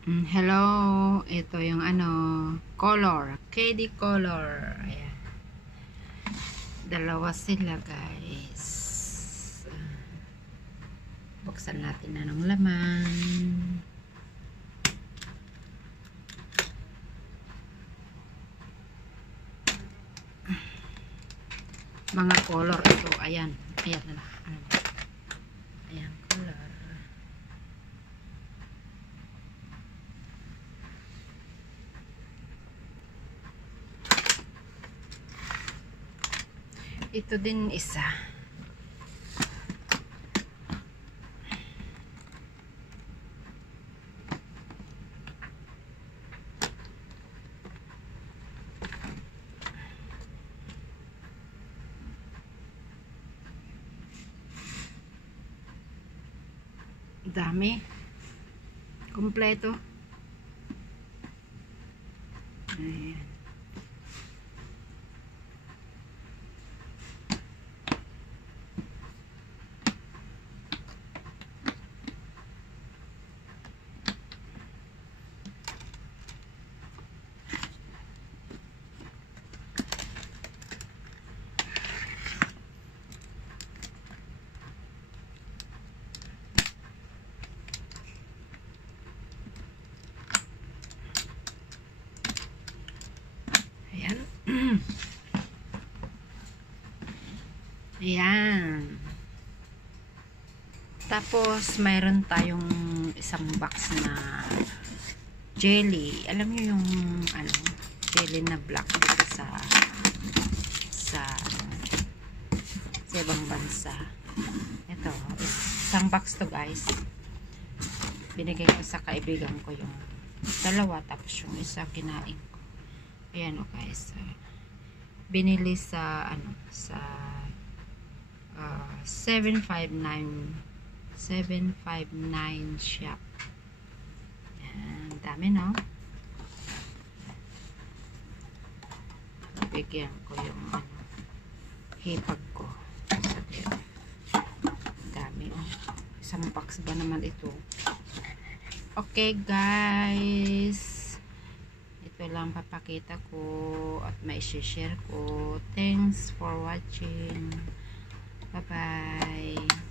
Hello, ito yung color, KD color. Ayan. Dalawa sila, guys. Buksan natin na ng laman. Mga color ito. Ayan. Ayan na. Ayan, color. Ito din isa. Dami. Kompleto. Ayan. Ayan. Tapos, mayroon tayong isang box na jelly. Alam niyo yung jelly na black dito sa ibang bansa. Ito, isang box to, guys. Binigay ko sa kaibigan ko yung dalawa, tapos yung isa kinain ko. Ayan, guys. Binili sa 759 shop. Yan, dami, no? Bigyan ko yung hipag ko. Dami, oh. Isang box ba naman ito? Okay, guys. Ito lang papakita ko at mai-share ko. Thanks for watching. Bye-bye.